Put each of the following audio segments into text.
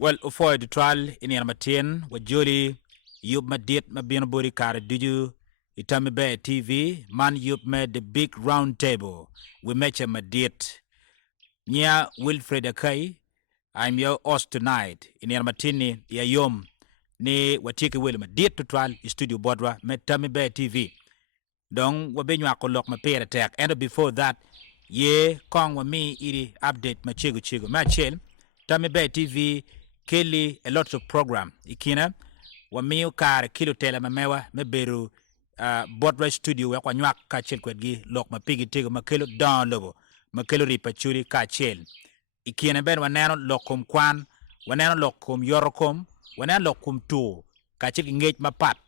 Well, for the trial in Yarmatin, with Julie, you did my being body card, did you? Itami Bear TV, man, you made the big round table. We met my date. Nya Wilfred Akai, I'm your host tonight in Yarmatini, Yayom, ni watiki will my date to trial, studio Bodra, met Tammy Bear TV. Dong, wabenyu akolok my pair attack. And before that, ye, Kong wa me, iri update my chigo, my chill, Tammy Bear TV, Kelly, a lot of program, ikina, wa miyo kar kilo tela mamewa, meberu, Bodra studio, wa nywak ka chil kwedgi, lok ma pigi tigo, ma kilo down lobo, ma kilo ripachuri ka chil. Ikina ben wanano lokum kwan, wanano lokum yorokum, wanano lokum tu, ka chil ngej ma pat.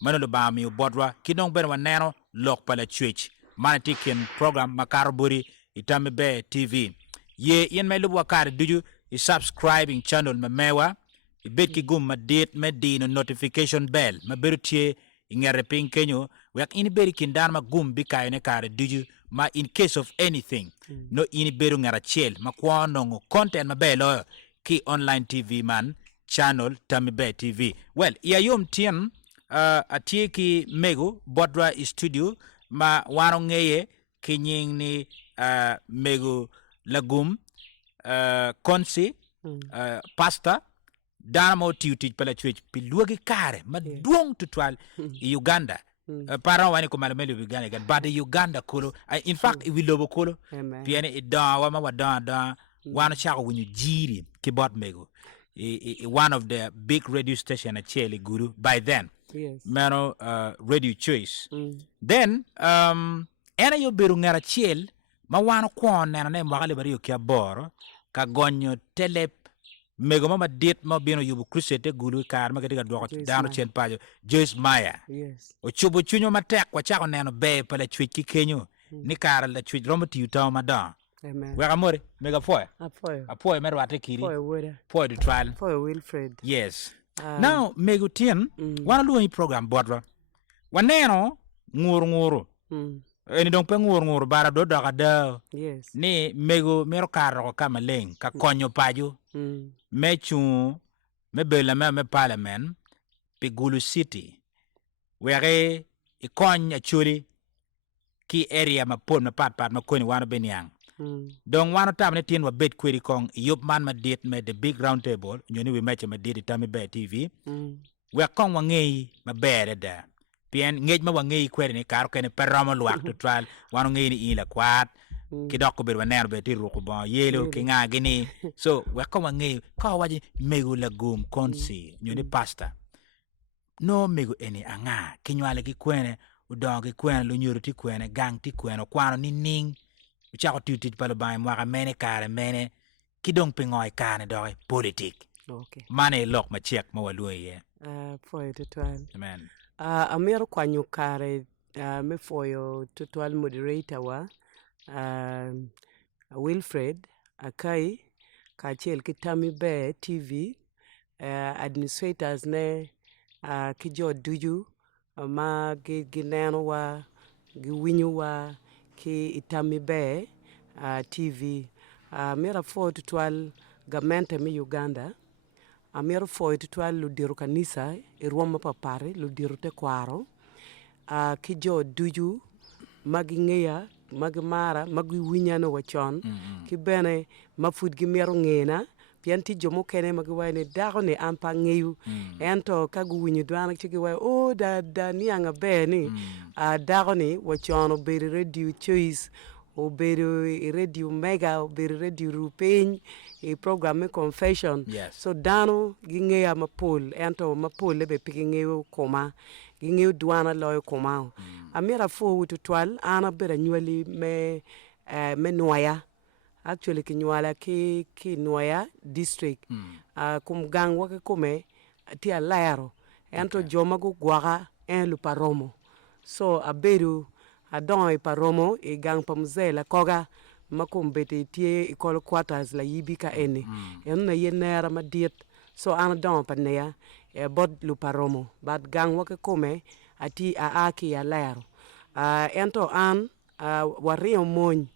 Mano lo ba mi Bodra, kinong ben wanano lok pala chwich. Manatikin program makaraburi, Itami Bear TV. Ye yen may lubu wakari duju, i subscribing channel mamewa, i bet ki gum ma date me di no notification bell, ma berutie ingere ping kenyo, wak ini beri kindan ma gum bika ine kare duju, ma in case of anything, no ini beru ngara chel, ma kwa nongo content ma belo, ki online TV man, channel Tami Bear TV. Well, iya yom tien, atie ki mego, Bodra studio, ma wano ngeye, kinying ni mego lagum, konsi, pasta, dana mo tiuti pala chwech piluagi kare, ma duong tutual Uganda. Para wani ko malameli Uganda gan, but Uganda kolo, in fact, we lobo kolo, piene idan, wama wadan, wano chako winyu jiri, kibot mego. One of the big radio station at Chile Guru by then. Yes. Mano radio choice. Then ena yo beru ngara Chile ma wano kwon nena ne mwakale bari yo kia boro ka gonyo telep mego mama dit ma bino yubu krusete gulu kar ma kadiga dwako dano chen pajo Joyce Meyer. Yes. O chubu chunyo matek kwa chako neno be pala chwit ki kenyo ni kar la chwit romati yutaw madan. Amen. Weka more mega foy. Apoyo. Apoy mero wate kiri. Apoyo wera. Foy the trial. Apoyo Wilfred. Yes. Now mego tien wana luwa program Bodra. Waneno nguru. Eni dong pe nguru bara do doka da. Yes. Ni mego mero karo kama leng ka konyo paju. Me chu me bela me parliament pe Gulu City. Were I konya churi ki area ma pon ma pat ma koni wana benyang. Dong wano tam ne tien wa bet kweri kong yup man ma dit me the big round table nyoni we mecha ma dit Tami Bear TV. We kong wa ngei ma bere da. Pien ngej ma wa ngei kweri ni karo kene perama luak to trial wano ngei ni ila kwat. Kidoko bir wanero beti ruko bon yelo kinga gini. So we kong wa ngei ka waji megu lagum konsi nyoni pasta. No megu eni anga kinywale ki kwene udong ki kwene lo nyoro ti kwene gang ti kwene kwano ni ning. Uchako tutit palo bay mwaka mene kare mene kidong pingoy kane doy politik. Okay. Mane lok ma check ma waluwe ye. Foyo tutual. Amen. Amiro kwanyu kare me foyo tutual moderator wa Wilfred Akai kachel ki Tami Bear TV administrators ne ki jo duju ma gineno wa giwinyu wa ki Tami Bear TV. Mira foyo tutual gamente mi Uganda. Amiro foyo tutual ludiru kanisa irwama papare ludiru te kwaro. Ki jo duju magi ngeya magi mara magi winyano wachon ki bene mafud gi mero ngena pianti jomo kene magi wayne dago ne ampa ngeyu ento kagu winyu dwana chiki way o da nianga be ni dago ni wachon obere radio choice obere radio mega obere radio rupeny e program confession. Yes. So dano gi ngeya mapol ento mapol lebe piki ngeyo koma gingeyo dwana loyo komao. Amira fo wututual ana bera nywali me Nwaya. Actually ki nywala ki Nwaya district. Kum gang wake kume ti alayaro. Ento joma gu gwaga en lu paromo. So aberu adon paromo e gang pamze la koga makum bete tie ikol quarters la yibika ene. Enuna yenera ma diet. So ana don pa neya bod lu paromo. But gang wake kume ati aaki ya lero. Ento an wario mony.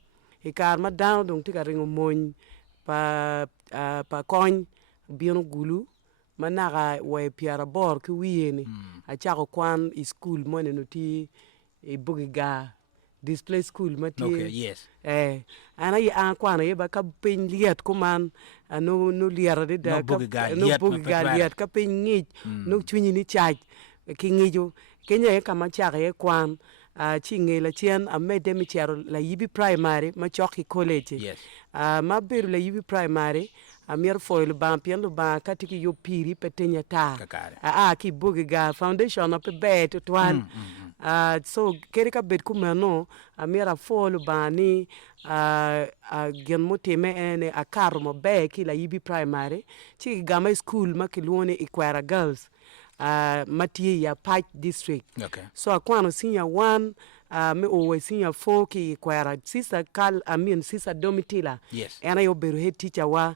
Ikar ma dano dung tika ringo mony pa kony bieno gulu manaka we piara bor ki wiyeni achako kwan i school mone no ti i bugiga display school mati Okay, yes. ana yi an kwana ye ba ka pin liet kuman no liera de da No bugiga no liet ma bugiga petrara. liet ka pin ngi no chwini ni chaj ki ngijo kenya ye kama chaka ye kwan chi ngela chien a mede mi chero la yibi primary ma choki college Yes. ma beru la yibi primary a mier foil ban pien lo ban katiki yo piri petenya ta Kakare. ki bugiga foundation of be to twan so keri ka bet kumano a miera foil bani gen motime ene a karmo be ki la yibi primary chi gama school ma kilwone Ikwara girls Matie ya Pike district. Okay. So akwano senior 1 me owe senior 4 ki Ikwara sister sister Domitila. Yes. Ana yo beru head teacher wa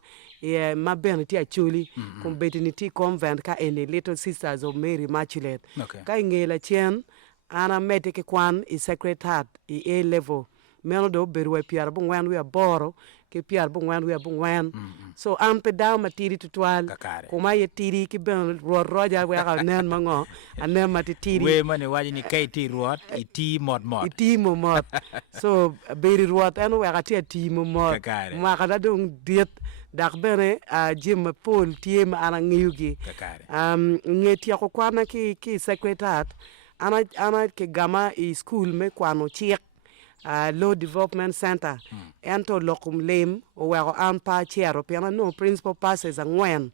ma ben ti achuli kumbeti ni ti convent ka ene Little Sisters of Mary Immaculate. Okay. Ka ngela chien ana mete ke kwan i secretariat i A level. Meno do beru we piar bung wan we boro ke piar bung wan we bung wan so am pe daw matiri tutwal Kakare. kuma ye tiri ki ben roja we ga nen mango anem matiri We mane waji ni kaiti ruot iti mod. iti mo mod so beri ruot eno we ga ti mo mod Kakare. ma ga dong diet dak bene jim pol tie ma ana ngiyugi Kakare. ngeti ko kwana ki secretariat ana ke gama i school me kwano chiek Law Development Center ento lokum lem o wego an pa chiero piana no principal passes angwen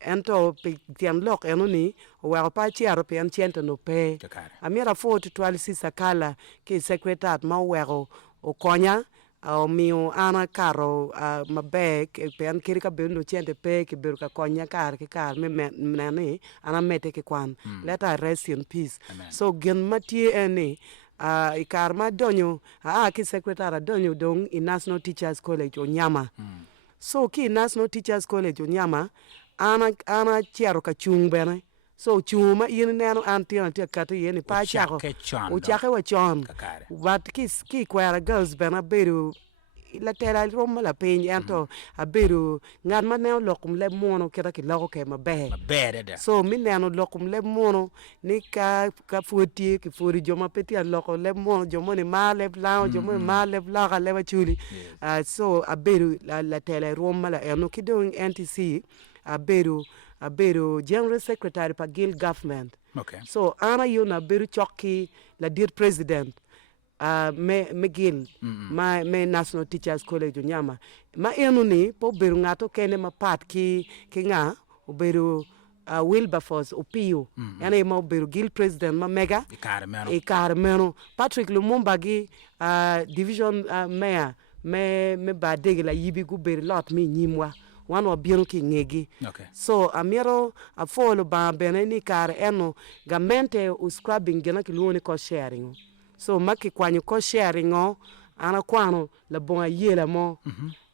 ento pian lok eno ni o wego pa chiero pian chiento no pe Kakare. amira fo to twali sisa kala ki secretariat ma wego o konya o mio ana karo mabe pian kirika bendo chiente pe ki beruka konya kar me nani ana mete ki kwan let her rest in peace. Amen. So gen matie ene ikar ma donyo ki secretary donyo dong i National Teachers College Onyama. So ki National Teachers College Onyama ana chiaro ka chung bene. So chung ma yin neno antina te kata yin pa chako. O chake wa chon. Kakare. But ki Ikwara girls bena beru la tela rom la peny ento aberu ngan ma ne lokum le mono kira ki logo ke mabe. Mabe de. So mi neno lokum le mono ni ka fuoti ki fori joma peti a loko le mono jomo ni ma le lao jomo ni ma le la le chuli. So aberu la tele roma la eno ki doing NTC aberu General Secretary pa Guild Government. Okay. So ana yuna beru choki la dear president McGill me National Teachers College Onyama ma enu ni po beru ngato kene ma pat ki nga o beru Wilberforce Opio yana ma beru Guild president ma mega Ikare meno Patrick Lumumba gi division mayor me ba degla yibi gu beru lot mi nyimwa wan wa bienu ki ngegi. Okay. So amiro a follow ba bene ni kare eno gamente u scrubbing gena ki luoni ko sharing. So maki kwanyu ko sharing ana kwano la bonga yela mo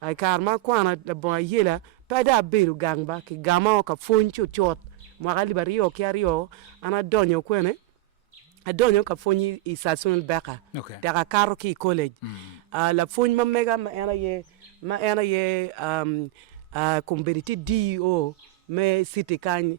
ay kar ma kwana la bonga yela pada beru gangba ki gama ka fonchu chot mo gali bariyo ki ariyo ana donyo kwene adonyo ka fonyi isasun beka Okay. daga karo ki college la fonyi ma mega ma ena ye kumbiriti DO me city kan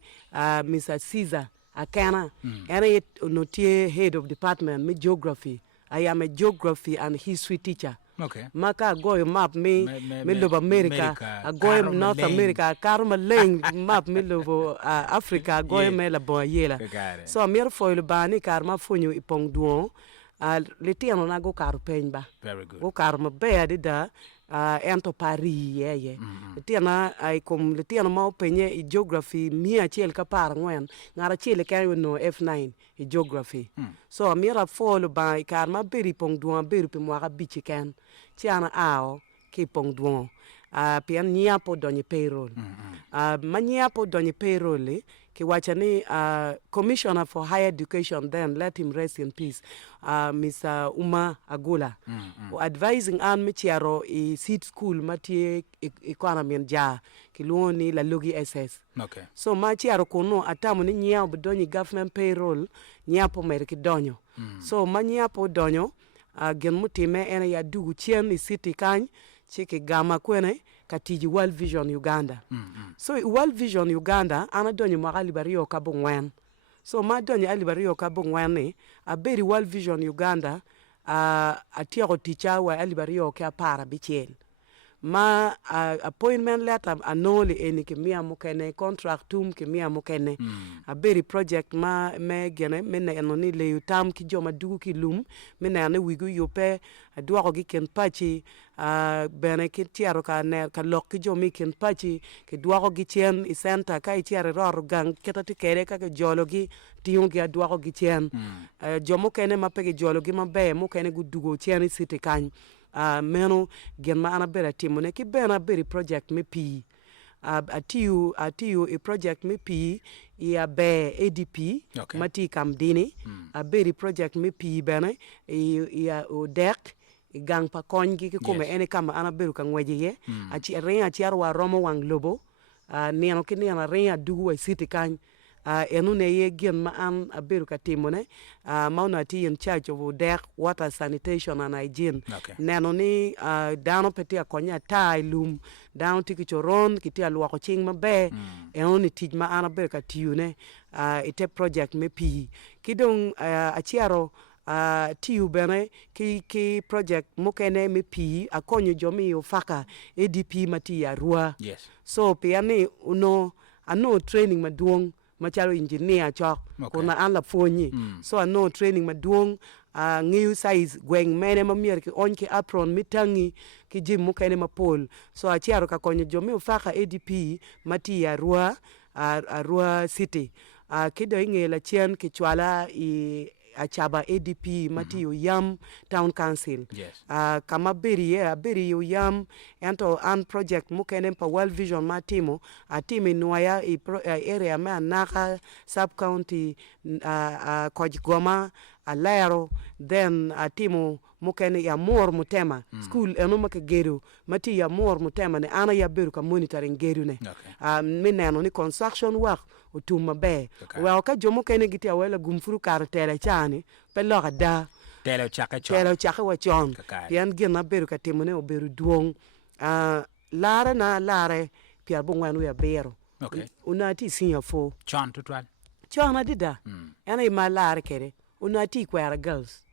Mr. Caesar Akana ena ye notie head of department me geography. I am a geography and history teacher. Okay. Maka go map me love America, I go North America, Karma Lane map me love Africa, go me la boyela. So amir foil bani karma funyu ipong duo letiano na go karu penba. Very good. Go karma bear da ento Paris ye letiana ay kom letiana ma penye i geography mia chel ka par ngwen ngara chel ka no F9 i geography. So amira follow by karma beri pong duo beri pe mo ga bichiken tiana ao ki pong duo pian nia po donye payroll mania po donye payroll ki wachani commissioner for higher education then let him rest in peace Mr. Uma Agula advising an michiaro i seed school matie economy ja ki luoni la logi SS. Okay. So machiaro kono atamu ni nia po donye government payroll nia po merki donyo. So mania po donyo gen mutime ena ya dugu chien i city kany chiki gama kwene ka tiji World Vision Uganda. So World Vision Uganda ana donyo magali bario ka bungwen. So ma donyo ali bario ka bungwen ni a beri World Vision Uganda a tiago ticha wa ali bario ka para bichel. Ma appointment letter anole eni ke mia mukene contract tum ke mia mukene a beri project ma me gene mena enoni le utam ki joma dugu ki lum mena ne wigu yope duago gi ken pachi bene ki tiaro ka ne ka lok ki jomi ken pachi ke duago gi chen I center ka I tiare ror gang ketati kere ka ke jologi tiungi duago gi chen jomo kene ma pege jologi ma be mo kene gu dugo chen I city kan meno gen ma ana bera timone ki bena beri project me pi atiu a project me pi ya be ADP mati kam dini a beri project me pi bene ya o dek gang pa kongi ki kuma ene kama ana beru ka ngweje ye achi ren achi arwa romo wang lobo neno ki nena ren dugu wa city kan enu ne ye gen ma an aberu ka timone mauna ti in charge of dek water sanitation and hygiene neno ni dano peti akonya tai lum dano tiki choron kiti alwa ko ching mabe enu ni tij ma an aberu ka tiune ite project me pi kidong achiaro tiu bene ki project mukene me pi akonyo jomi ufaka ADP mati ya rua so piani ano training maduong machalo engineer chok kuna an la fonyi so ano training maduong ngiu size gweng mene mamier ki onki apron mitangi ki jim mukene mapol so achiaro ka konyo jomi ufaka ADP mati ya rua city kido ingela chien ki chwala achaba ADP mati yu yam town council kama beri yu yam ento an project mukene pa World Vision matimo atimi nuaya area ma naka sub county Kojgoma alero then atimo mukene ya mor mutema school eno make geru mati ya mor mutema ne ana ya beru ka monitoring geru ne mineno ni construction work utuma be wa ka jomo kene giti awela gumfuru kar tele chani pe loka da tele chaka wa chon yan gina beru ka timone o beru duong lare pia bungwan we bero unati sinya fo chon tutwal chon adida ana ima lare kere unati kwara girls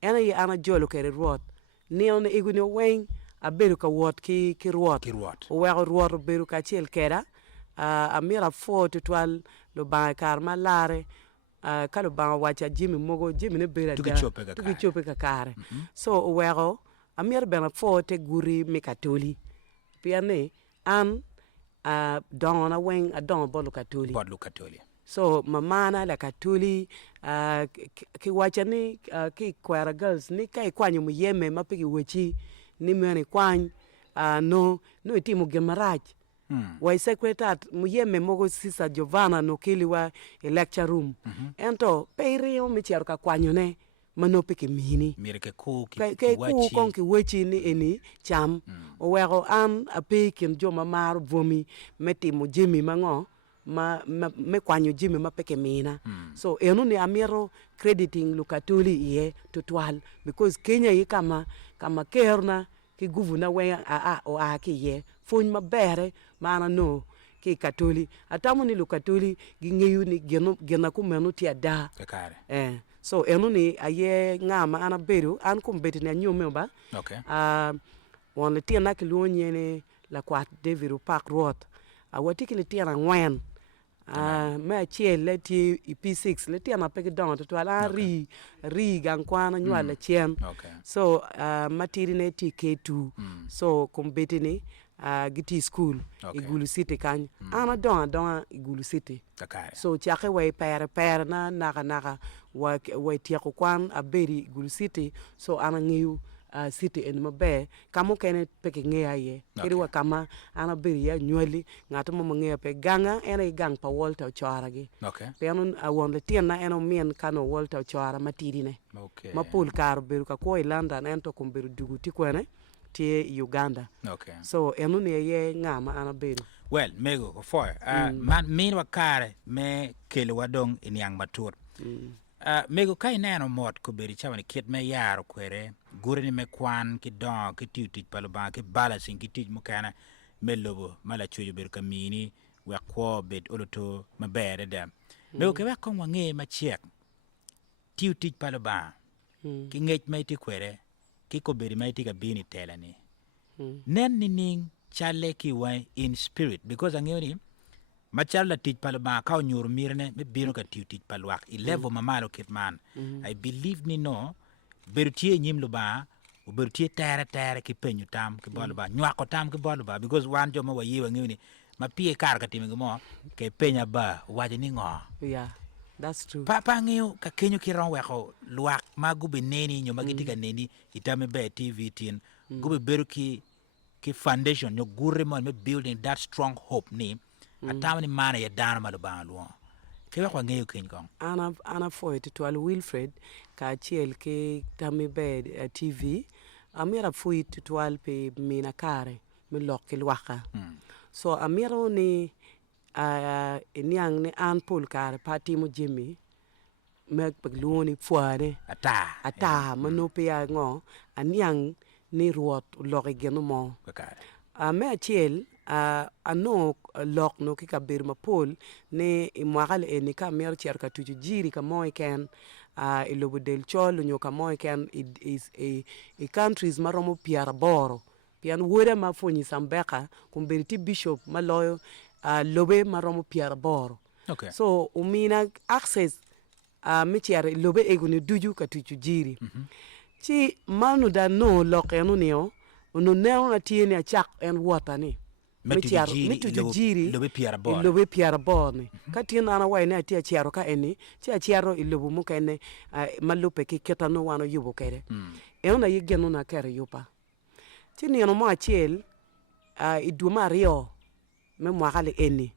ana ana jolo kere ruot ni on iguni weng a beru ka wot ki ruot o wa ruot beru ka chel kera amira fo tutwal lo ba kar malare ka lo ba wacha jimi mogo jimi ne bera da tuki chope ka kare so o wego amir bena fo te guri mikatoli piane an dona weng a don bolu katoli so mamana la katoli ki wacha ni ki kwara girls ni kai kwanyu mu yeme mapigi wechi ni mene kwany no itimu gemaraj wa secretary muyeme mogo sisa Giovanna no kiliwa lecture room ento peirio michiaro ka kwanyone manope ke mini mire ke ku kon ki wechi ni eni cham o wego an ape ken joma mar vomi metimo jimi mango me kwanyo jimi mapeke mina so enu ni amiro crediting lukatuli ye tutwal because Kenya yi kama kerna ki guvuna we ki ye fony mabere mana no ki katoli atamu ni lukatoli gingeyu ni gena kumenu ti ada so enu ni aye ngama ana beru an kumbeti na nyome ba won le tiena ki luonye ne la kwat David Park Road awati ki le tiena ngwen ma chiel le ti P6 le tiena pe don to ala ri gang kwana nywa le chien so matiri ne ti K2 so kumbeti ni giti school igulu city kan ana don igulu city so chake we pere na naka wa ti ko kwan aberi igulu city so ana ngiu city en mabe kamo kene peke ngeya ye kiri wa kama ana beri ya nywali ngato mo ngeya pe ganga ena gang pa Walter Chara gi pe anon awon le tiena eno mien kano Walter Chara matiri ne mapul kar beru ka ko London ento kumberu dugu ti kwene ti Uganda so enu ne ye ngama ana beru well mego ko for man min wakare me kele wadong in yang matur mego kai neno mot ko beri chawan kit me yaro kwere gure ni me kwan ki don ki tiu palo ba ki balancing ki tiu mukana me lobo mala chuju ber kamini we kwa bed oloto mabere da me ke we kon wange ma chek tiu palo ba ki ngej mai ti kwere ki ko beri mai ti ka bini telani nen ni ning chale ki wa in spirit because angeni machala tij palo ba ka nyur mirne me bino ka tiu palo wak I level mamalo kit man I believe ni no bertie nyim lo ba o bertie tere ki penyu tam ki bolo ba nywa ko tam ki bolo ba because wan jo ma wa yiwa ngini ma pie kar ka timi mo ke penya ba waje ni ngo Yeah, that's true. papa ngiu ka kenyu ki ron weko luak ma gubi neni nyo magiti ka neni itame be TV tin gubi beru ki foundation nyo gurre mo me building that strong hope ni atamani mana ya dana malo ba luo ke weko ngiu ken kong Ana foi tutual Wilfred ka chiel ke tami be TV amira foi tutual pe mina kare mi lok ki lwaka so amiro ni niang ni an pol kare pati mo Jimmy meg bagluoni fuane ata mano pe ya ngo aniang ni ruot lok geno mo me chiel ano lok no ki kabir ma pol ne imwagal ni ka mer cher ka tuju jiri ka moy ken ilobo del chol nyo ka moy ken i countries maromo piara boro pian wore ma fonyi sambeka kumbiriti bishop maloyo lobe maromo piara boro so umina access mi cher lobe eguni duju ka tuju jiri chi manu da no lok enu nio no neo na tieni a chak en water ni mitu jiri lobe piara bor ni ka tien ana wai ne atia chiaro ka eni chia chiaro ilobo mu kene malupe ki ketano wano yubo kere na yigeno na kere yupa tini no mo achiel idu mario me mwakale eni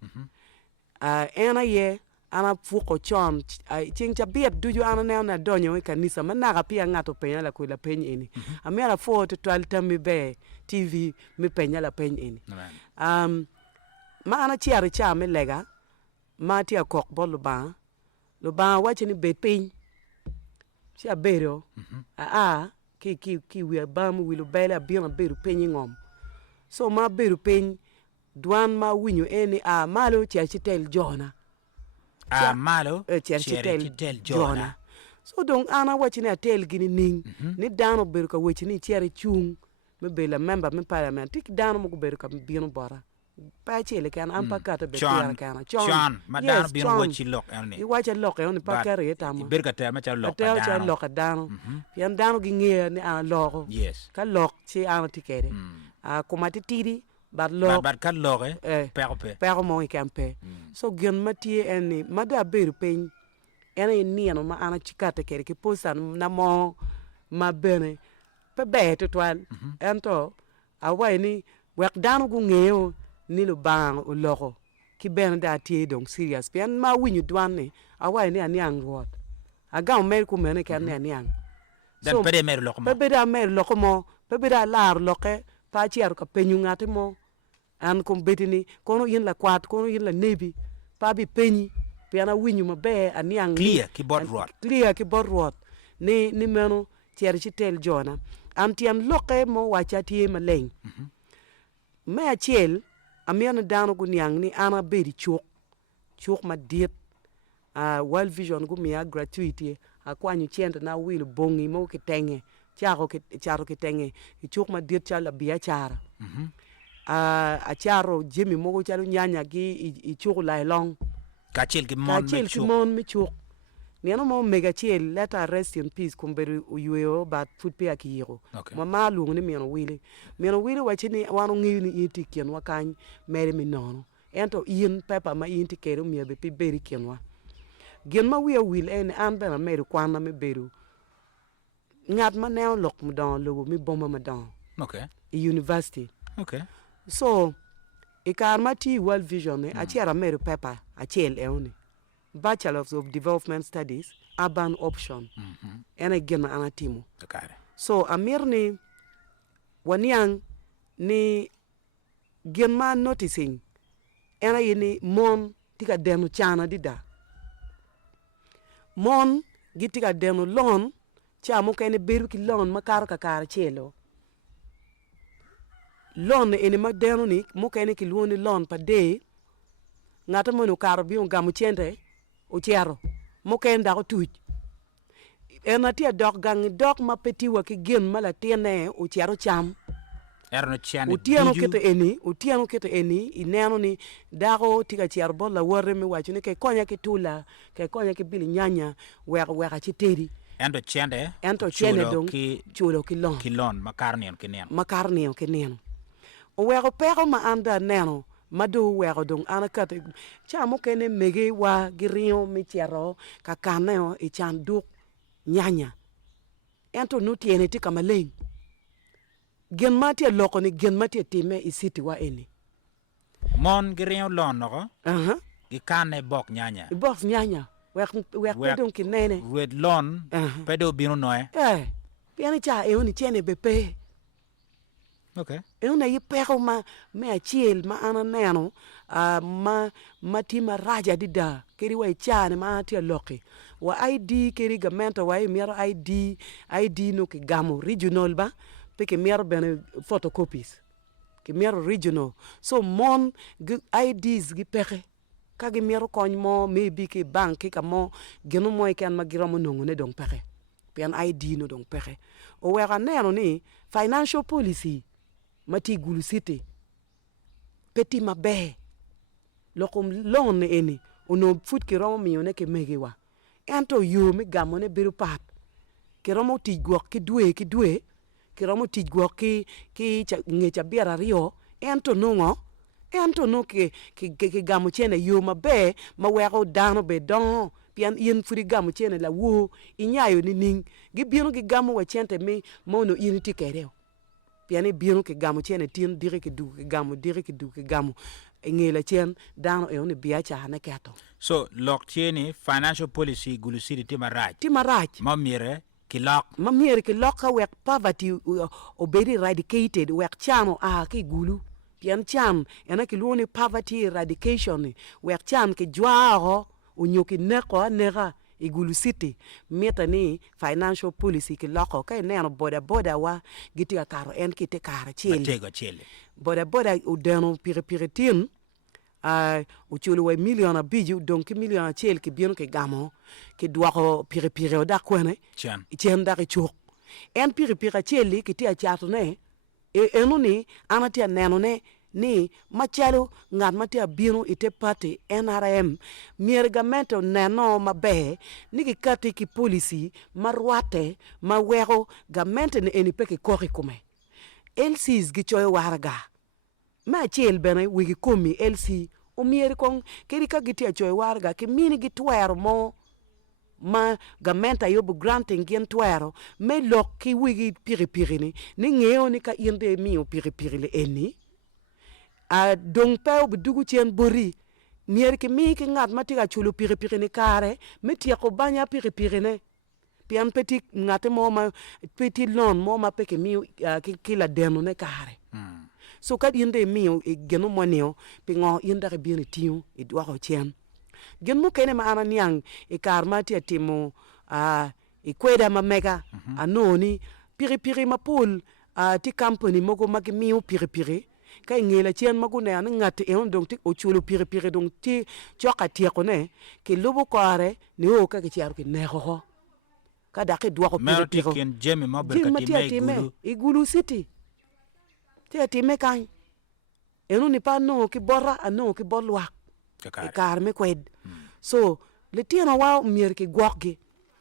ena ye ana fuko chon ching cha biet duju ana ne na donyo kanisa managa pia ngato penya la kula penya eni amera fo to tami be TV mi penya la penya eni ma ana chiari cha me lega ma ti akok bolu ba wachi ni be peny chia bero ki wi ba mu wilu bela biona beru penyi ngom so ma beru peny duan ma winyo eni malo chia chitel jona malo cher jona so dong ana wachini atel gini ning ni dano beru ka wachini cher chung me bela member me parliament tik dano mo beru ka bino bora pa chele kan am pakata be tiara kana John madano bino wachi lok ene I wacha lok ene pakare etama berka te ma cha lok dano cha lok dano pian dano gi nge ni an loko yes ka lok chi an tikere kuma titiri bad lok bad ka lok pe mo ikampe so gen matie eni mada beru pen ene ni no ma ana chikata kere ki posan na mo ma bene pe be to twal ento awai ni wek dano gu ngeo ni lo bang o loko ki ben da tie dong serious pian ma winyu dwan ni awai ni aniang ruot aga mer ku mene kan ni aniang dan pede mer loko mo pede da mer loko mo pede da lar loke pa chiar ka penyu ngate mo an kom betini kono yin la kwat kono yin la nebi pa bi penyi pian a winyu mabe aniang clear ki bot ruot ni meno chiar chitel jona am tiam loke mo wacha tie maleng me achiel amiana dano gu niang ni ana beri chuk ma diet World Vision gu mia gratuity akwanyu chente na wil bongi mo kitenge charo kitenge chuk ma diet chala bia chara a charo Jimmy mo chalo nyanya gi chuk lai long ka chil ki mon mi chuk niano mo mega chiel let her rest in peace kumberi uyeo bat futpe akiro mama lungu ni miano wili wachini wanu ngini iti kienwa kany mere mi nono ento yin pepa ma yin ti kero mi be beri kienwa gen ma wiya wil en an bena mere kwana me beru ngat ma neo lok mu don lobo mi bomba ma don university so ikar ma ti World Vision ne achiera mere pepa achiel euni Bachelor of Development Studies urban option ena gena anatimo so amir ni waniang ni genma noticing ena yini mon tika denu chana dida mon gitika denu lon cha mukene beru ki lon makar ka kar chelo lon ene ma deno ni mukene ki luoni lon pa de ngata mono karo bi on gamu chende o chiaro muken da ko tuj ena tia dok gang dok ma peti wa ki gen mala tiene o chiaro cham erno chane utiano kete eni ineno ni dago tiga chiar bola warre mi wacho ni ke konya ki tula ke konya ki bili nyanya weka chiteri ento chende dong chulo kilon makarni ke neno o weko peko ma anda neno madu weko dong anakat chamo kene mege wa girio mi chiaro ka kaneo i chan duk nyanya ento no tiene ti kamaleng gen matia loko ni gen matia time i city wa eni mon girio lon no gi kane bok nyanya wek pedon ki nene red lon pedo bino noe piani cha e oni chene bepe okay e una yi peko ma me achiel ma ana neno ma tima raja dida keri wa chane ma tia loki wa ID keri gamento wa miero ID no ki gamo regional ba peke miero bene photocopies ki miero regional so mon IDs gi peke ka gi miero kony mo maybe ki bank ki ka mo geno mo kan ma giromo nongo ne dong peke pian ID no dong peke o wera neno ni financial policy mati gulu city peti mabe lokum lon eni ono fut ki romo mione ke megewa ento yo mi gamo ne biru pap ki romo tijgwok ki dwe ki romo tijgwok ki ngecha biara rio ento no ki gamo chene yo mabe ma weko dano be don pian yen furi gamo chene la wo inyayo ni ning gi bino gi gamo wa chente mi mono yin ti kereo piani bino ki gamo chene tin dire ki du ki gamo ngela chen dano e oni biya cha na kato so lok chene financial policy gulu city timaraj mamire ki lok ka wek poverty obedi eradicated wek chano ki gulu pian chan ena ki luoni poverty eradication wek chan ki jwao unyoki neko nega igulu city meta ni financial policy ki loko kay neno boda wa giti karo en kite kara chele boda udeno pire tin uchulu wa million abiju donc million chel ki bieno ki gamo ki dwako pire o da kwene chen da ki chok en pire cheli ki tia chato ne enu ni anatia neno ne ni machalo ngat matia bino ite party NRM miergamento neno mabe ni ki kati ki policy marwate ma wego gamente ne eni peke koki kume LCs gi choy warga ma chel bene wigi komi LC o mier kong keri ka gitia choy warga ki mini gi twero mo ma gamenta yobu granting gen twero me lok ki wigi piri ni ngeo ni ka inde mi o piri le eni dong pew budugu chen bori mier ki mi ki ngat matiga chulo pire ni kare metia ko banya pire ne pian petit ngate mo ma petit lon mo ma peke mi ki la deno ne kare so kad yinde mi geno moneo pingo yinda ke bien tiu dwa ko chen gen mo kene ma ananiang kar matia timo kweda ma mega anoni pire ma pol ti company mogo magi mi pire kay ngela chen magune an ngate en donc ti o chulo pire donc ti choka ti ko ne ke lobo kare ni o ka ke chiar ki ne ho ka da ke dwa ko pire ken jemi mabel ka ti me igulu city ti me kan enu ni pa no ki borra ano ki bolwa e kar me kwed so le tiena wa mier ki gwokgi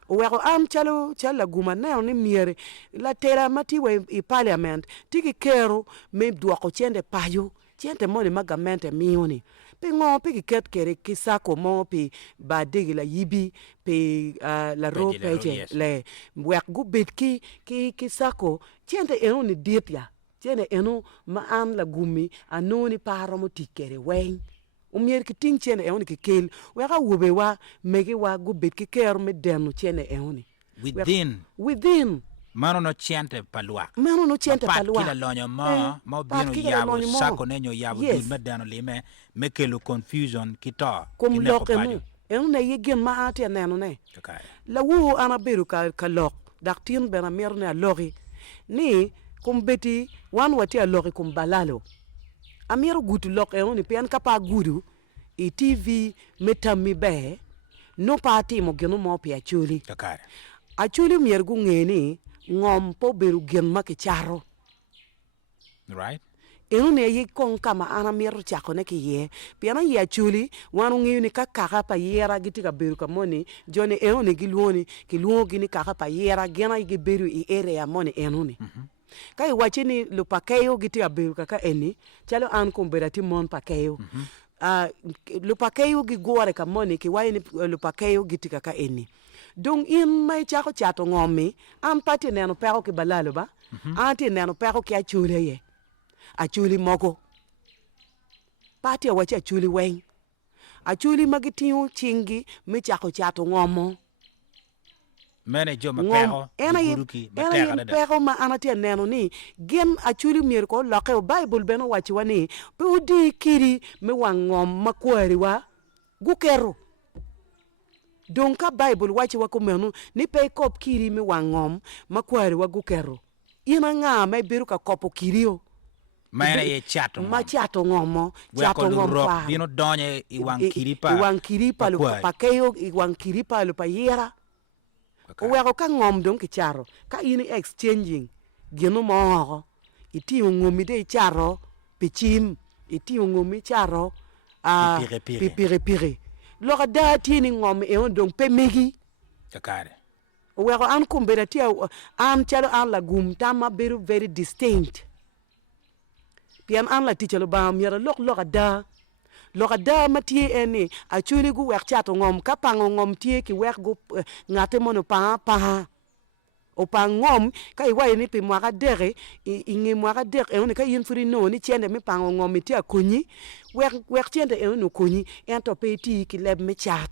o weko am chala guma ne ni mier la tera mati we i parliament tiki kero me duoko chende payo chende mo ni magamente mioni pe ngo pe ki ket kere ki sako mo pe ba degi la yibi pe la ro peje le wek gu bit ki sako chende enu ni dietya chende enu ma am la gumi anoni paro mo tikere wen umier ki ting chene eoni ki kel weka wube wa megi wa gubit ki ker me denu chene eoni within mano no chente palwa kila lonyo mo bino yabo sako nenyo yabo dul medano lime mekelo confusion kita kum lok enu ne yegen ma ate nenu ne la wu ana beru ka lok dak tin bena mer ne alogi ni kum beti wan wati alogi kum balalo amir gutu lok ni pian kapa gudu i TV metam mi be no pati mo genu mo pi achuli Kakare. achuli mier gu ngeni ngom po beru gen ma ki charo Right? ne yi kon kama ana mier chako ne ki ye piana ye achuli wanu ngi ni kaka pa yera giti ka beru ka moni joni ne gilwoni ki luogi ni kaka pa yera gena gi beru i area moni ni kai wachi ni lu pakeyo giti ka beru ka eni chalo an komberati mon pakeyo lu pakeyo gi gore ka moni ki wayni lu pakeyo giti ka eni donc in mai chako chato ngomi an pati neno pero ki balalo ba anti neno pero ki achule ye achuli moko pati wachi achuli weng achuli magitiu chingi mi chako chato ngomo Mene jo mapero buruki matera da. Pero ma anati neno ni gen achuli mier ko loke Bible beno wachi wani pe udi kiri mi wangom makwari wa gukero donka Bible wachi wa kumenu ni pe kop kiri mi wangom makwari wa gukero ina nga me beru ka kopo kirio Mene ye chato ngom. ma chato ngomo chato ngom pa Bino donye iwang kiripa lu pakeyo iwang kiripa lu pa yera weko ka ngom don ki charo ka ini exchanging geno mo iti ngomi de charo pichim iti ngomi charo pipire lo ka da tini ngom don pe megi Kakare. weko an kumbera ti an chalo an la gum tama beru very distinct pian an la tichelo ba miera lok da matie eni achuli gu wek chato ngom ka pango ngom tie ki wek gu ngate mono pa o pa ngom ka iwa ni pi mwaka dere ingi mwaka dere oni ka yin furi no ni chende mi pango ngom ti akonyi wek chende no konyi ento pe ti ki leb mi chat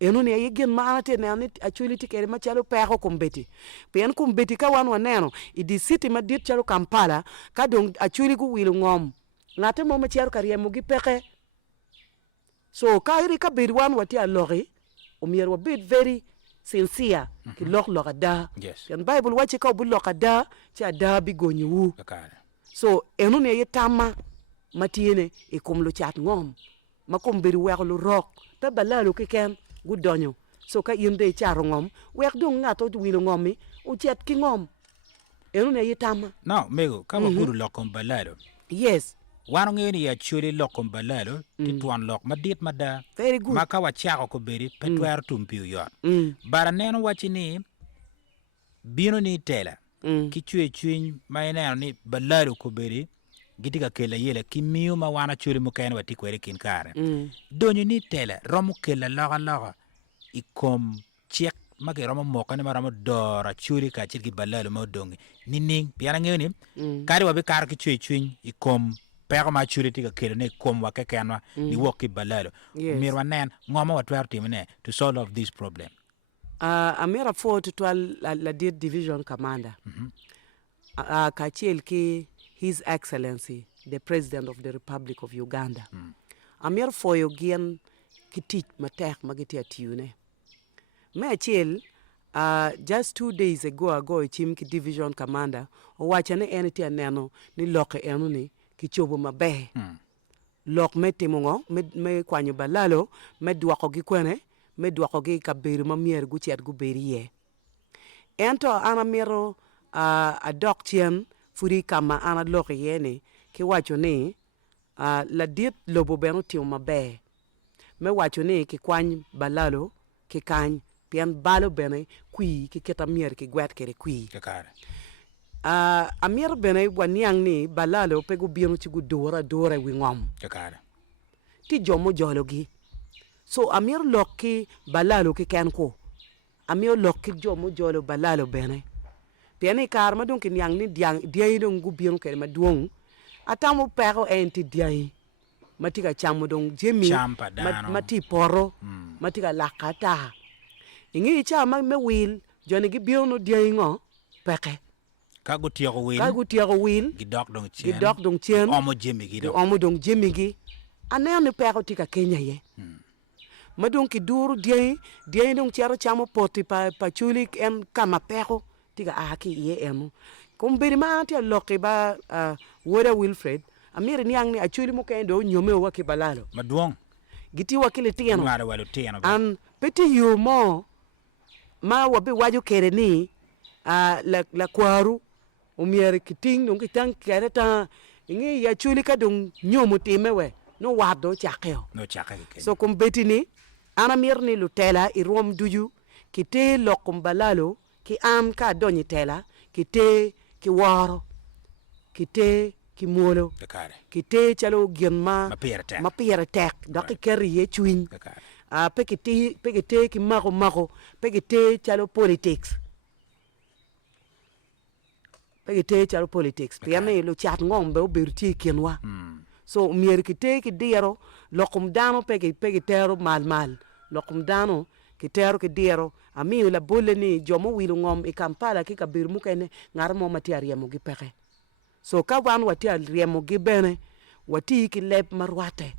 ne yegen maate ne ani achuli ti kere machalo pero kumbeti pen kumbeti ka wan waneno idi city madit chalo Kampala ka dong achuli gu wil ngom ngate mo machiaro kariemo gi peke so ka iri ka bid wan wati alori omier wa bid very sincere ki lok da Yes. pen Bible wachi ka bu lok da cha da bi gonyi wu Kakare. so ne yitama matiene e kum lu chat ngom makum bid wek lu rok ta balalo ki ken gu donyo so ka yinde charo ngom wek dong ngato wil ngomi u chet ki ngom ne yitama Now, mego, kama guru lokom balado. yes Wano ngeni ya chuli lokom balado, tituan lok madit mada. very good Maka wachako ko beri petwer tumpiu yot. Bara neno wachi ni bino ni tela. Ki chwe ma neno ni balado ko beri gitika kela yele ki miu ma wana chuli mukene wati kwere kin kare. Donyo ni tela romu kela loga ikom chek maki romu moka ni ma romu dora chuli ka chiki balado mo dongi. Nining piana ngeni kari wabi kar ki chwe ikom pero ma chuli tika kela ne kom wake kenwa ni woki balado. Mirwa nen ngoma watwer timene to solve this problem. Amira fo to la division commander kachiel ki His Excellency the President of the Republic of Uganda amir fo yo gien kitich matek magiti atiune me achiel just 2 days ago chim ki division commander o wacha ne enti aneno ni loke enu ni kichobo mabe lok metimongo me kwanyo balalo me dwako gi kwene me dwako gi kabiri mamier gu chet gu berie ento ana miro adok chien furi kama ana loke yene ki wacho ni la dit lobo beno timo mabe me wacho ni ki kwany balalo ki kany pian balo bene kui ki keta mier ki gwet kere kui Kakare. amir bene wanyang ni balalo pegu bieno ci gu dora wi ngom Kakare. ti jomo jologi so amir lokki balalo ki ken ko amir lokki jomo jolo balalo bene piani kar ma donc nyang ni diai don gu bieno kere ma duong atamu pero enti diai matika chamu don jemi mati poro matika lakata ingi cha ma me wil joni gi bieno diai ngo peke Kagu tiago wil gidok dong chen omo jemi gi omo dong jemi gi anene pero tika Kenya ye madung ki duru dia dong charo chamo poti pa chuli en kama peko tiga aki ye enu kumbiri ma ti loki ba woda Wilfred amir ni ang ni achuli mo kendo nyome wa ki balalo maduong giti wakile tieno ngara walu tieno an peti yo mo ma wabi waju kere ni la kwaru umiere kiting dong kitang kere ta ingi ya chuli ka dong nyomo timewe no wado chakeo no chaka ke so kumbeti ni ana mir ni lutela i rom duju kite lokum balalo ki am ka donyi tela kite ki waro kite ki molo dakare kite chalo gyenma ma pere tek doki keri ye chwin dakare pekite ki mago pekite chalo politics piame lo chat ngom be oberti kenwa so mier kite ki diero lokum dano pegi tero mal lokum dano ki tero ki diero ami la bolle ni jomo wilu ngom i Kampala ki kabir mukene ngar mo mati ariemo gi peke so ka wan wati ariemo gi bene wati ki leb marwate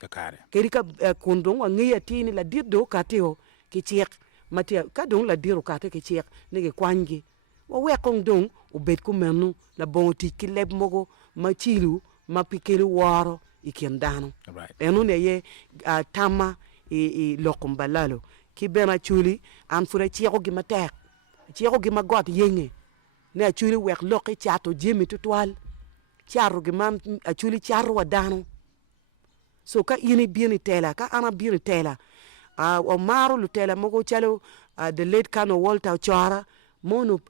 dakare keri ka kundong wa ngiya tini la dirdo katio ki chiek mati ka dong la diro kate ki chiek ni ki kwangi wa wekong dong ubet ku menu la bonti ki leb mogo ma chilu ma pikelu waro ikiem dano right enu ne ye tama i lokum balalo ki bena chuli an fura chieko gi matek chieko gi magot yenge ne chuli wek loki chato jemi tutwal charu gi man chuli charu wa dano so ka ini bieni tela ka ana bieni tela o maro lu tela mogo chalo the late Kano Walter Chara mono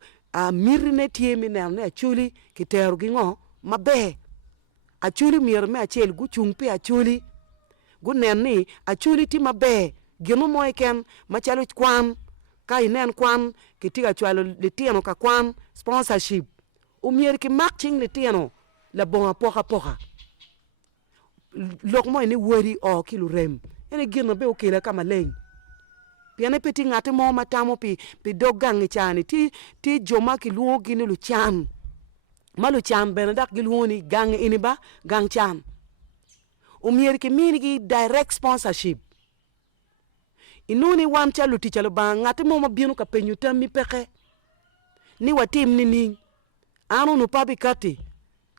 mirne tiemi ne chuli ki teru gi ngo mabe achuli mier me achel gu chung pe achuli gu nen ni achuli ti mabe gino moy ken machalo kwan ka inen kwan ki tiga chwalo le tieno ka kwan sponsorship mier ki matching le tieno la bon poka lok moy ni wori o kilu rem ene gino be okela kama leng piane peti ngate mo matamo pi dogang chani ti joma ki luo gini lu chan malu chan benadak gilwoni gang iniba gang chan umier ki mini gi direct sponsorship inuni wan chalu ti chalu ba ngati mo mabinu ka penyu mi peke ni watim ni ning anu no pabi kati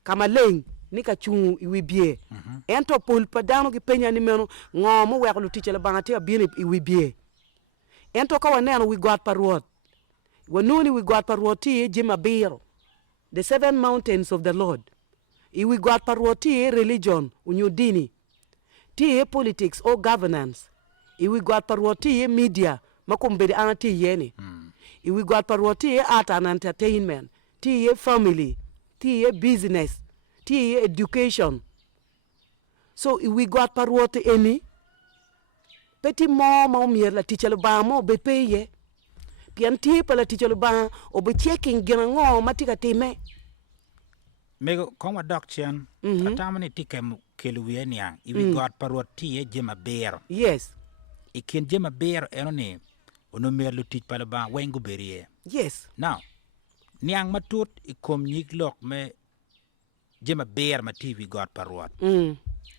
kama leng ni ka chung iwi bie ento pol padano gi penya ni meno ngomo weklu ti chalu ba ngati abini iwi bie ento ka waneno wi god parwot wanuni wi god parwot ti jima biro the 7 mountains of the Lord. Iwi God parwoti religion unyudini. Ti politics or governance. Iwi God parwoti media makumbedi anati yeni. Iwi God parwoti art and entertainment. Ti family. Ti business. Ti education. So iwi God parwoti eni. Peti mo umier la tichelo ba mo be peye. Pian ti pala tichelo ba o be checking gina ngo matika time. Mego kongwa dok chen atamani tikem keluwe niang iwi God parwoti e jema bero Yes. Ikin jema bero enoni onomer lu tich pala ba wengu berie. Yes. Now niang matut ikom nyik lok me jema ber ma TV God parwot.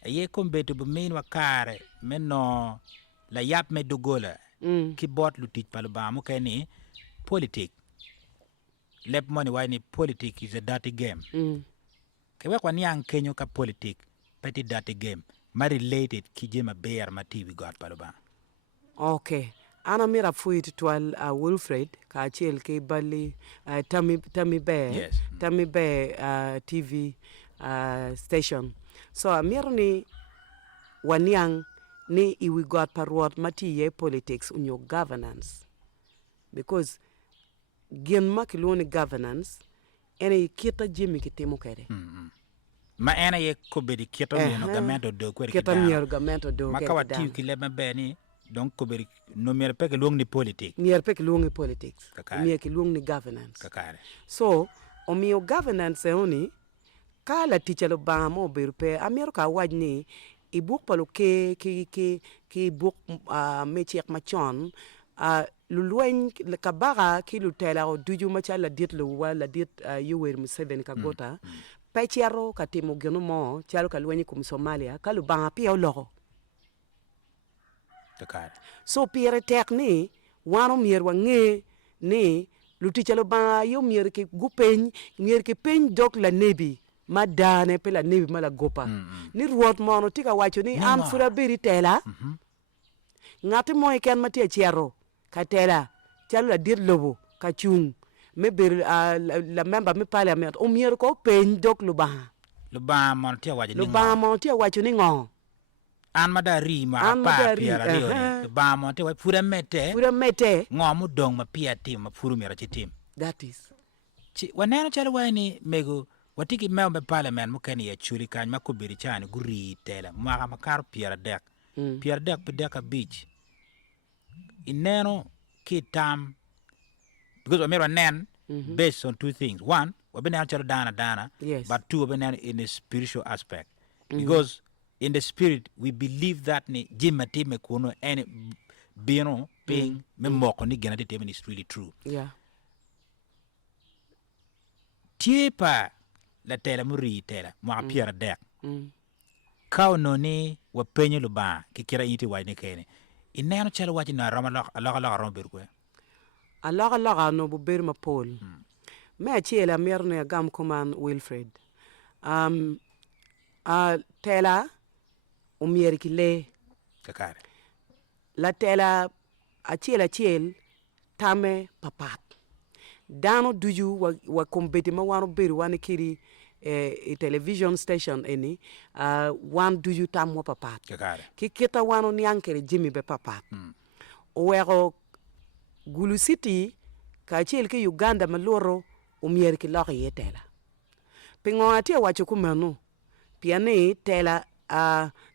Ye kom beto bumin wakare meno la yap me dogola ki bot lu tich pala ba mo kani politik. Lep money why ni politik is a dirty game. Kewe kwa niang kenyo ka politik peti dirty game. Ma related ki jema ber ma TV God pala ba. Okay. Ana mira fuit twal Wilfred ka achel ke bali Tammy Bear. Yes. Tammy Bear TV station. So amir ni waniang ni iwi God parwot mati ye politics unyo governance. Because gen makiloni governance ene kita jimi kitimo kere. Ma ena ye kobedi kieto mieno gamento do kweri kita miero gamento do ma kawa tiu ki lebe beni donc kobedi no mier peke luong ni politik mier peke luong ni politics Kakare. mier ki luong ni governance kakare so omio governance oni kala tichelo bamo berpe amiero ka wajni ibuk palo ke buk me chek machon lulwen ka baga ki lutela o duju macha la dit lo wala dit Yoweri Museveni ka gota pechero ka timo geno mo chalo ka lwenyi kum Somalia ka lu banga pia logo Kakare. So pire tek ni wano mier wange ni lutichalo ba yo mier ki gupeny mier ki peny dok la nebi madane pe la nebi mala gopa ni ruot mono tika wacho ni an Ningo. fura biri tela ngati mo ken matie chiero ka tela chalo la dir lobo ka chung me bir la member me parliament o mier ko peny dok luba Luba mon tia waje ningo. luba mo tie wacho ni ngo An madari ma An pa madari, piera rio aha. ni. Luba mon tia waje pura mete. fura mete Ngo mu dong ma pia tim ma furu mira chi tim. that is Chi waneno chalo wani mego watiki member parliament mu kani ya churi kan ma kubiri chani guri tela ma makar piera dek. Piera dek pe deka beach. Ineno ki tam because Omero nen based on two things. One, we've been actually dana, Yes. but two, we've been in the spiritual aspect. Because in the spirit, we believe that ni jimati me kuno any bino ping me moko ni gena determine is really true. yeah Tiepa la tela muri tela mo apia dek. mm. Kao no ni wa penye luba kikira iti wa ni kene. Ineno chalo waji na rama la rama berkwe. Alaga no buber ma Paul. Me achiela mierne agam kuman Wilfred. Tela umier ki le. Kakare. La tela achiel tame papat. Dano duju wa kombeti ma wano beru wani kiri television station eni wan duju tam wa papat. Kakare. Ki kita wano niankere Jimmy be papat. Owego Gulu City ka chiel ki Uganda maloro umier ki loki ye tela. Pingo atia wacho kumanu. Piani tela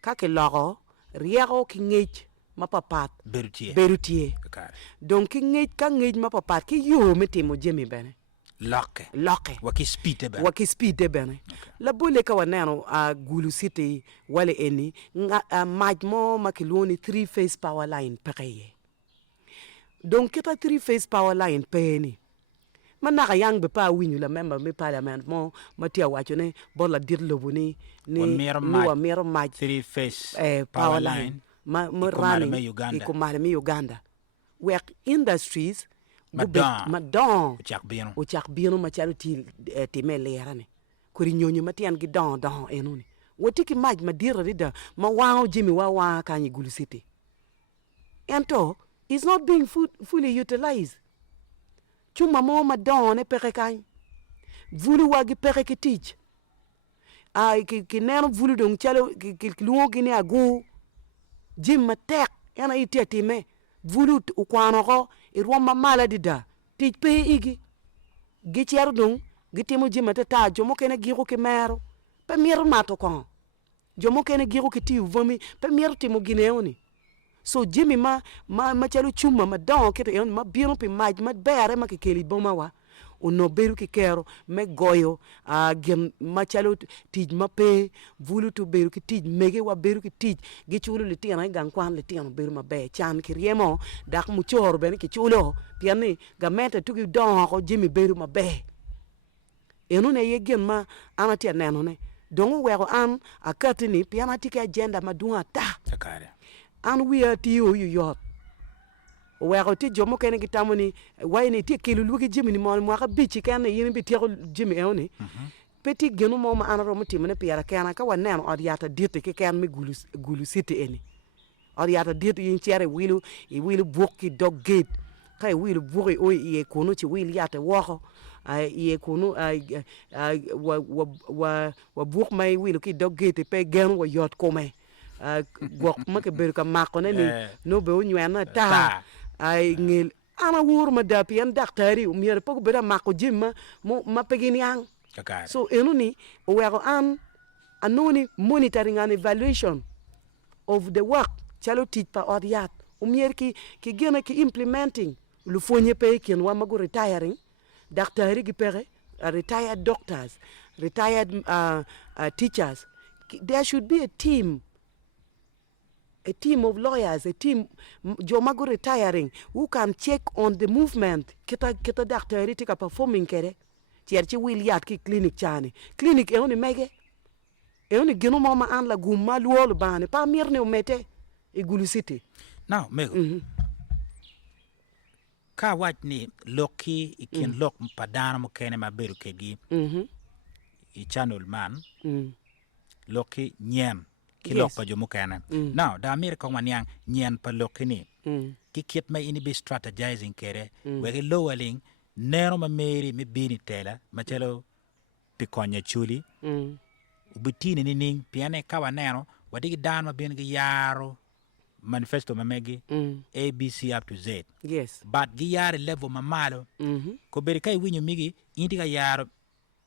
kake loko riago ki ngej mapapat Berutie. berutie. Kakare. Don ki ngej ka ngej mapapat ki yo metimo Jimmy bene. Loke. Loke. Waki speed ba. Waki speed de bene. La bule ka waneno Gulu City wale eni majmo makiloni 3-phase power line pekeye. Donc kita 3-phase power line peni. Manaka yang be pa winyu la member me parliament mo matia wacho ne bola dir lobu ni wa mero maj 3-phase power line ma rani Uganda. ikumare mi Uganda. Work industries Madon. madon uchak bino machalo ti me lerane kuri nyonyo matian gi don enuni wotiki maj madira rida ma wao Jimmy wa kanyi Gulu City ento is not being fully utilized. Chuma mo madon e peke kany. Vulu wagi peke ki teach. Ki neno vulu dong chalo ki luo gini agu. Jim matek yana iti atime. Vulu ukwano ko irwa mamala dida. Teach pe igi. Gichero dong gitimo Jim atata jomo kene giru ki mero. Pe miero mato kon. Jomo kene giru ki tiu vomi. Pe miero timo gineoni. So Jimmy ma chalo chuma ma don kete yon ma biro pi maj ma bere ma kekeli boma wa uno beru ki kero me goyo gem ma chalo tij ma pe vulu tu beru ki tij mege wa beru ki tij gi chulo le tiana gang kwan le tiana beru ma be chan ki riemo dak mu chor ben ki chulo piani ga meta tu ki don ko Jimmy beru ma be enu ne ye gem ma anati neno ne dongo wego an akatini piana tike agenda ma dunga ta Kakare. an wia ti yu yot wego ti jomo kene gitamoni wayne ti kelu lugi Jimmy ni mo ka bichi kene yin bi ti Jimmy ewni peti genu mo ma anaro mo timene piara kana ka wanen od yata dirte ke ken mi Gulu City eni od yata dirte yin chere wilu bukki dog gate kay wilu buki o ye kono ci wil yata woko ye kono wa buk may wilu ki dog gate pe gen wa yot kome gok make ber ka makone ni no be nywana ta ay ngil ana wur ma da pian daktari umier pok bera mako Jimma ma pegin yang Kakare. so enuni wego anoni monitoring and evaluation of the work chalo teach pa odiat umier ki gena ki implementing lu fonye pe ken wa mago retiring daktari gi pere retired doctors retired teachers there should be a team of lawyers, a team jomago retiring who can check on the movement kita daktari tika performing kere cherchi will yat ki clinic chani clinic eoni mege eoni geno mama an la gumma luol bane pa mirne umete e Gulu City now mego ka wach ni loki ikin lok padana mo kene mabedo kegi i channel man loki nyen ki lok pa jomo kene now da America maniang nyen pa loki ni ki kit ma ini be strategizing kere wege lowering nero ma meri mi bini tela machelo pikonya chuli ubutini ni ning piane kawa nero wadigi dan ma bin gi yaro manifesto mamegi ABC up to Z. Yes. But gi yaro level mamalo ko beri kai winyo migi indiga yaro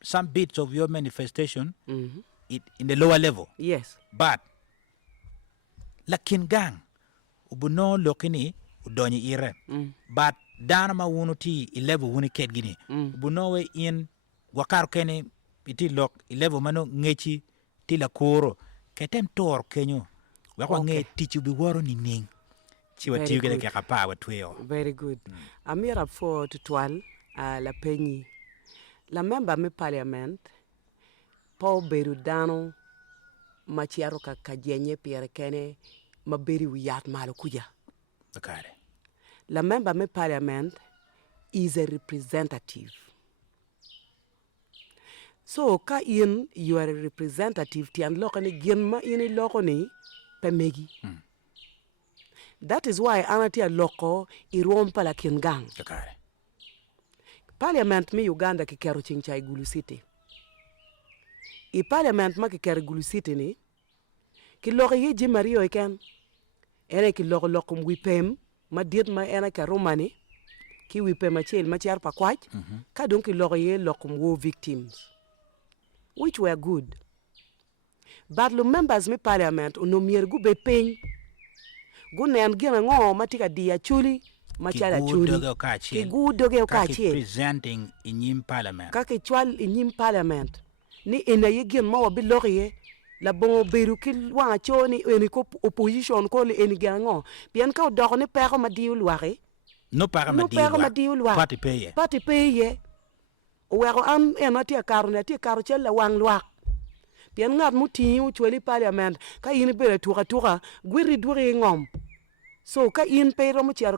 some bits of your manifestation in the lower level. Yes. But lakin gang ubuno lokini udonyi ire. But dana ma wunuti i level wuni ket gini. Ubuno we in wakaro kene iti lok i level mano ngechi ti la koro ketem tor kenyo. Wako nge tichu biwaro ni ning. Chiwa tiyu gele kaka pawa tuyo. Very good. Amira for tutual la penyi. La member mi parliament Paul Berudano machiaro ka kajenye Pierre Kene maberi wiyat malo kuja. Bakare. La member mi parliament is a representative. So ka in you are a representative ti an loko ni gin ma ini loko ni pemegi. That is why anati a loko irompa la kingang. Bakare. Parliament mi Uganda ki kero chingcha Gulu City. I parliament ma ki kero Gulu City ni ki loko ye jimario iken ene ki loko lokum wipem ma diet ma ene ka romani ki wipem ma chel ma chiar pa kwaj ka don ki loko ye lokum war victims which were good. But the members mi parliament unomier gu be peny gu nen gina ngo matika dia chuli machala chuli ki gu doge ka chi presenting in yim parliament ka ke chwal in yim parliament ni ina yigin ma wabi lorie la bon beru ki wa choni eni ko opposition ko le eni gango bien ka do ni père ma diul wari no para ma diul wa parti paye wero am enati karne ti karu chella wang lwak bien ngat muti u chweli parliament ka yin bele tura gwiri duri ngom so ka in pero mu chiaro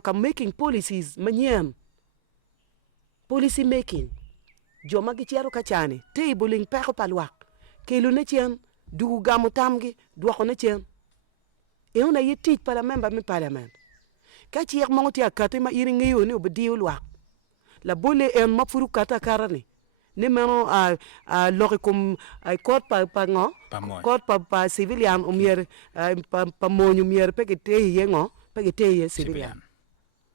ka making policies manyen policy making joma gi chiaro ka chani tabling peko palwak kelu ne chen du gamu tamgi duoko ne chen e una yiti para member mi parliament ka chier mo ti akate ma iri ngeyo ni obdi ulwak la bole en mafuru kata karani ni meno a lorikum a court pa ngo court pa civilian umier pa monyu mier pekete yengo pekete ye civilian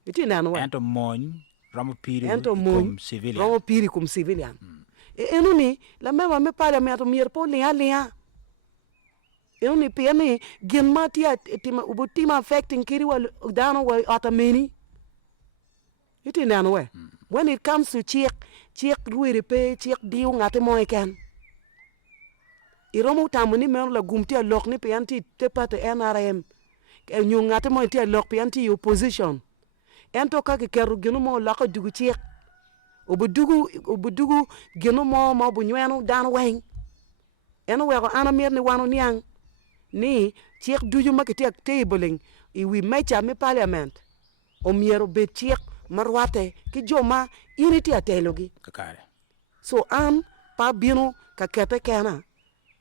iti nanu wa ento mon ramo piri kum civilian enuni la mema me parliament mier po lia enuni piani genmatia tima ubutima affecting kiri wa dano wa atameni iti nanu wa when it comes to chiek ruere pe chiek diu ngate mo eken iromu tamuni men la gumti a lok ni pe anti te pate NRM nyu ngate mo ti a lok pe anti opposition ento ka ke keru ginu mo la ko dugu chiek obudugu ginu mo ma bu nywenu dan wen eno we ko anamir ni wanu niang ni chiek duju makiti ak tabling I wi mecha mi parliament o miero be chiek marwate ki joma initi atelogi kakare so pa binu ka kete kena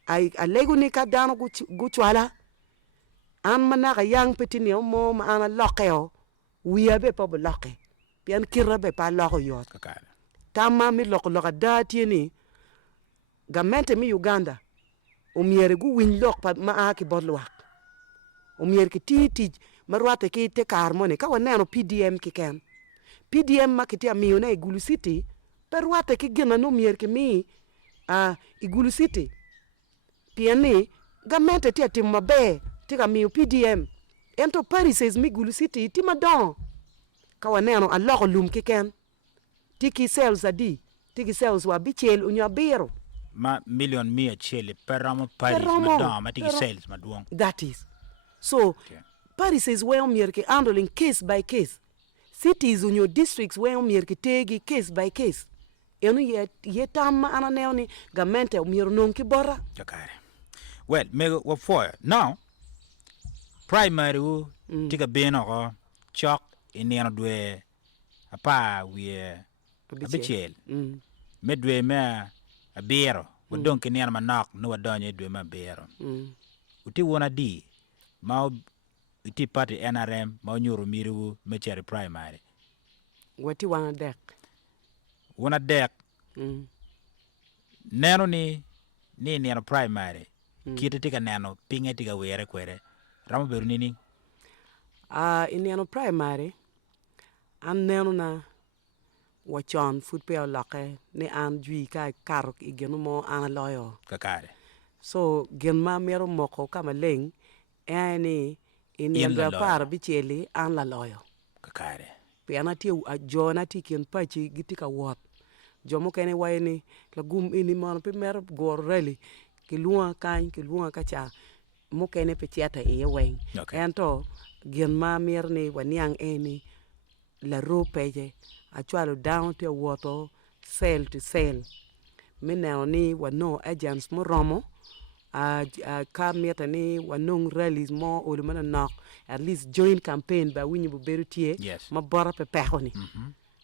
ai alego ni ka dano gu chwala mana ka yang petini mo ma ana lokeo wiya be pa bloke pian kirra be pa loko yot kakare tamma mi loko dati ni gamente mi Uganda o miere gu win lok pa ma aki bodlwak o miere ki titi marwate ki te karmone ka waneno PDM ki ken PDM makiti amiyo na Gulu City per wate ki gina no mier ki mi Gulu City piani gamente ti atim mabe ti amiyo PDM ento Paris mi Gulu City ti madon ka waneno a loko lum ki ken ti ki sales adi ti ki sales wa bichel unya biro ma million mia chele per ramo Paris madon ma ti ki sales maduong that is so okay. Paris is where mier ki handling case by case cities in your districts where mier ki tegi case by case enu ye tamma ana neoni gamente mier non ki borra jakare well mego wa for now primary u tika beno ko chok ineno dwe apa wie abichiel medwe me abiro wadon kineno manok no wadonye dwe ma biro uti wona di ma iti party NRM ma onyuro miru mechere primary wati wana dek wona dek neno ni neno primary kita tika neno pinge tika were kwere ramo beru nini ineno primary an neno na wachon fut pe loke ni an jui ka karo igeno mo an loyo kakare so gen ma mero moko kama leng ni ineno par bicheli an la loyo kakare pe anati jona ti ken pachi gitika wot jomo kene wayni la gum ini mon pe mer gor rally ki luwa kan ki luwa kacha mo kene pe tiata e wen ento gen ma mer ni waniang eni la ropeje achwalo down to water cell to cell mineo ni wano agents mo romo ka meta ni wanong rallies mo olumana nok at least joint campaign ba winyi bu berutie ma bora pe pehoni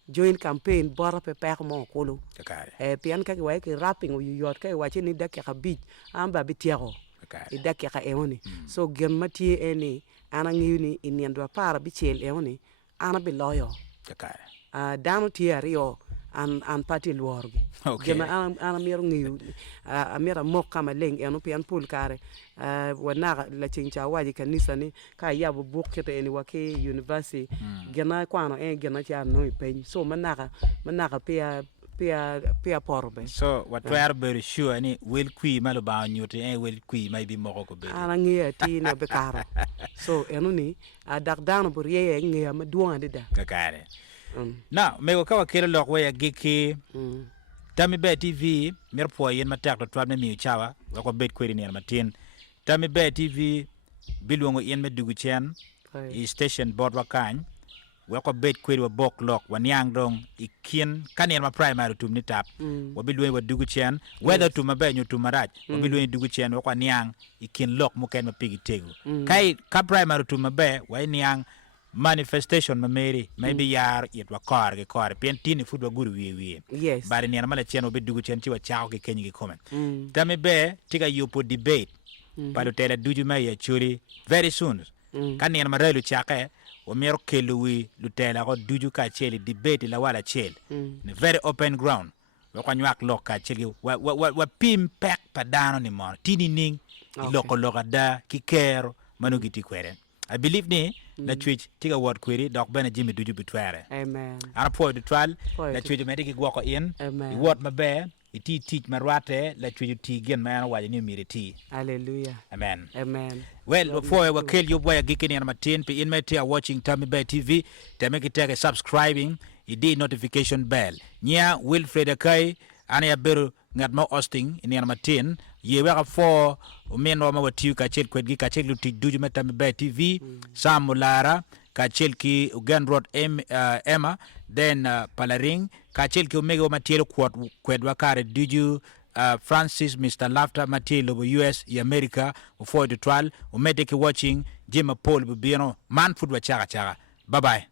joint campaign bora pe peh mo kulu pian ka wa ki rapping yu yot ka wa ni dakika bij amba bitiago i dakika eoni so gen matie eni ana ngiuni inendo para bichel eoni ana bi loyo dano tiario an party luorgi gena ana mero ngiu amera mokka maleng eno pian pul kare wana la chincha waji kanisa ni ka yabu bukkete eni wake university gena kwano gena cha no pen so manaka pia porbe so what were very sure ni will qui malo ba nyuti will qui maybe moko ko be ana ngia ti na be karo so eno ni dak dano buriye ngia ma duande da kakare now me ko kawa kelo lok we giki Tami Be TV mer po yen matak to twab ne mi chawa ko bet kweri ne matin Tami Be TV bilwongo yen me dugu chen I station board wakany we ko bet kweri wa bok lok wanyang dong ikien kanel ma primary tum ni tap wa bilwen wa dugu chen whether to mabe nyu to maraj wa bilwen dugu chen wa nyang ikien lok mo ken ma pigi tegu kai ka primary to mabe wa nyang manifestation mameri maybe yar yet wa kor ge kor pen tini futwa guru wi yes bari ni mala chen obe dugu chen ti wa chao ke kenyi ge comment Tami Be tika yupo debate palo tele duju ma ya churi very soon kan ni ma relu chake o mero kelui lutela ko duju ka cheli debate la wala cheli ni very open ground wa kwa nyak loka cheli wa pim pek padano ni mo tini ning loko loka da kikero manugiti kweren I believe ni la twitch tiga word query dok bena jimi duju bitware amen ana po de twal la twitch mediki gwako in I word mabe iti teach marwate la twitch ti gen man wa ni miriti hallelujah amen well before we kill you boy gikini na matin pe in mete watching Tami Be TV to make it take subscribing idi notification bell nya Wilfred Akai ana ya beru ngat mo hosting in na matin ye weka for men wa mawatiu ka chel kwedgi ka chel luti duju ma Tami Be TV samulara ka chel ki Ugan Road Emma then Palaring ka chel ki omega matielo kwedwa kare duju Francis Mr. Laughter Matielo US America for the trial umete ki watching Jima Paul Bubiano man food wa chaga bye bye